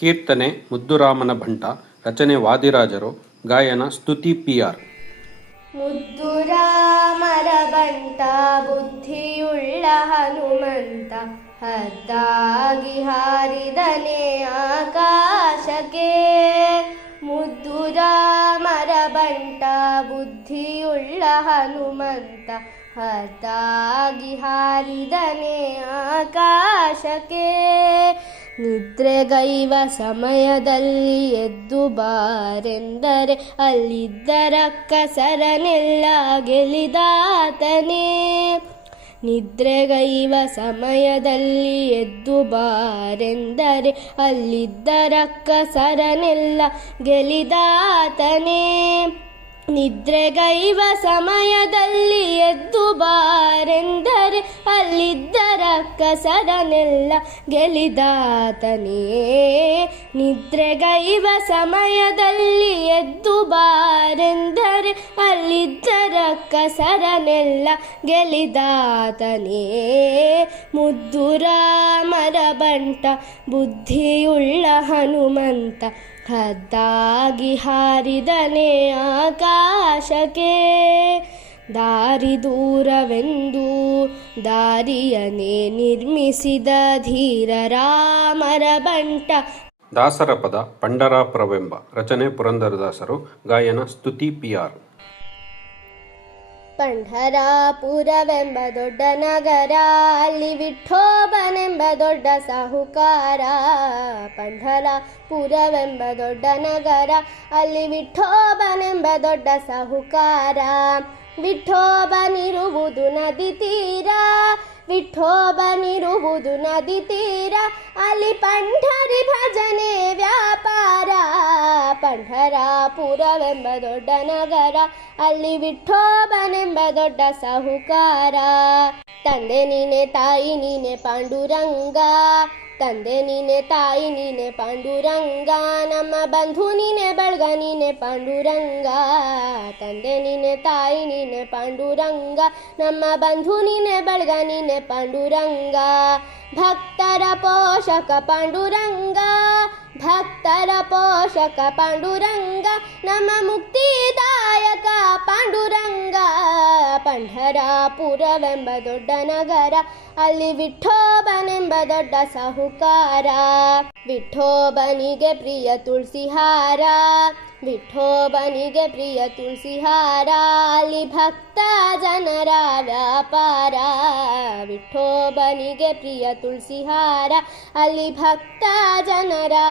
ಕೀರ್ತನೆ ಮುದ್ದುರಾಮನ ಭಂಟ. ರಚನೆ ವಾದಿರಾಜರು. ಗಾಯನ ಸ್ತುತಿ ಪಿ.ಆರ್. ಮುದ್ದುರಾಮರ ಬಂಟ ಬುದ್ಧಿಯುಳ್ಳ ಹನುಮಂತ, ಹದ್ದಾಗಿ ಹಾರಿದನೆ ಆಕಾಶಕ್ಕೆ. ಮುದ್ದುರಾಮರ ಬಂಟ ಬುದ್ಧಿಯುಳ್ಳ ಹನುಮಂತ, ಹದ್ದಾಗಿ ಹಾರಿದನೆ ಆಕಾಶಕ್ಕೆ. ನಿದ್ರೆಗೈವ ಸಮಯದಲ್ಲಿ ಎದ್ದು ಬಾರೆಂದರೆ ಅಲ್ಲಿದ್ದರ ಕಸರನೆಲ್ಲ ಗೆಲಿದಾತನೇ. ನಿದ್ರೆಗೈವ ಸಮಯದಲ್ಲಿ ಎದ್ದು ಬಾರೆಂದರೆ ಅಲ್ಲಿದ್ದರ ಕಸರನೆಲ್ಲ ಗೆಲಿದಾತನೇ. ನಿದ್ರೆಗೈವ ಸಮಯದಲ್ಲಿ ಎದ್ದು ಬಾರೆಂದರೆ ಅಲ್ಲಿದ್ದರ ಕಸರನೆಲ್ಲ ಗೆಲಿದಾತನೇ. ನಿದ್ರೆಗೈವ ಸಮಯದಲ್ಲಿ ಎದ್ದು ಬಾರೆಂದರೆ ಅಲ್ಲಿದ್ದರ ಕಸರನೆಲ್ಲ ಗೆಲಿದಾತನೇ. ಮುದ್ದುರಾಮರ ಬಂಟ ಬುದ್ಧಿಯುಳ್ಳ ಹನುಮಂತ, ಹದ್ದಾಗಿ ಹಾರಿದನೆ ಆಕಾಶಕ್ಕೆ. ದಾರಿ ದೂರವೆಂದು ದಾರಿಯನ್ನೇ ನಿರ್ಮಿಸಿದ ಧೀರ ರಾಮರ ಬಂಟ. ದಾಸರ ಪದ ಪಂಡರಾಪುರವೆಂಬ. ರಚನೆ ಪುರಂದರದಾಸರು. ಗಾಯನ ಸ್ತುತಿ ಪಿ.ಆರ್. ಪಂಢರಾಪುರವೆಂಬ ದೊಡ್ಡ ನಗರ, ಅಲ್ಲಿ ವಿಠೋಬನೆಂಬ ದೊಡ್ಡ ಸಾಹುಕಾರ. ಪಂಢರಾಪುರವೆಂಬ ದೊಡ್ಡ ನಗರ, ಅಲ್ಲಿ ವಿಠೋಬನೆಂಬ ದೊಡ್ಡ ಸಾಹುಕಾರ. ವಿಠೋಬನಿರುವುದು ನದಿ ತೀರ, ವಿಠೋಬನಿರುವುದು ನದಿ ತೀರ, ಅಲ್ಲಿ ಪಂಢರಿ ಭಜನೆ ವ್ಯಾಪಾರ. ಪಂಢರಾಪುರವೆಂಬ ದೊಡ್ಡ ನಗರ, ಅಲ್ಲಿ ವಿಠೋಬನೆಂಬ ದೊಡ್ಡ ಸಾಹುಕಾರ. ತಂದೆ ನೀನೆ ತಾಯಿ ನೀನೆ ಪಾಂಡುರಂಗ, ತಂದೆ ನೀನೆ ತಾಯಿ ನೀನೆ ಪಾಂಡುರಂಗ, ನಮ್ಮ ಬಂಧು ನೀನೆ ಬಳಗ ನೀನೆ ಪಾಂಡುರಂಗ. ತಂದೆ ನೀನೆ ತಾಯಿ ನೀನೆ ಪಾಂಡುರಂಗ, ನಮ್ಮ ಬಂಧು ನೀನೆ ಬಳಗ ನೀನೆ ಪಾಂಡುರಂಗ. ಭಕ್ತರ ಪೋಷಕ ಪಾಂಡುರಂಗ, ಭಕ್ತರ ಪೋಷಕ ಪಾಂಡುರಂಗ, ನಮ್ಮ ಮುಕ್ತಿದಾಯಕ ಪಾಂಡುರಂಗ. ಪಂಢರಾಪುರವೆಂಬ ದೊಡ್ಡ ನಗರ, ಅಲ್ಲಿ ವಿಠೋಬನೆಂಬ ದೊಡ್ಡ ಸಾಹುಕಾರ. ವಿಠೋಬನಿಗೆ ಪ್ರಿಯ ತುಳಸಿಹಾರ, ವಿಠೋಬನಿಗೆ ಪ್ರಿಯ ತುಳಸಿಹಾರ, ಅಲ್ಲಿ ಭಕ್ತ ಜನರ ವ್ಯಾಪಾರ. ವಿಠೋಬನಿಗೆ ಪ್ರಿಯ ತುಳಸಿಹಾರ, ಅಲ್ಲಿ ಭಕ್ತ ಜನರ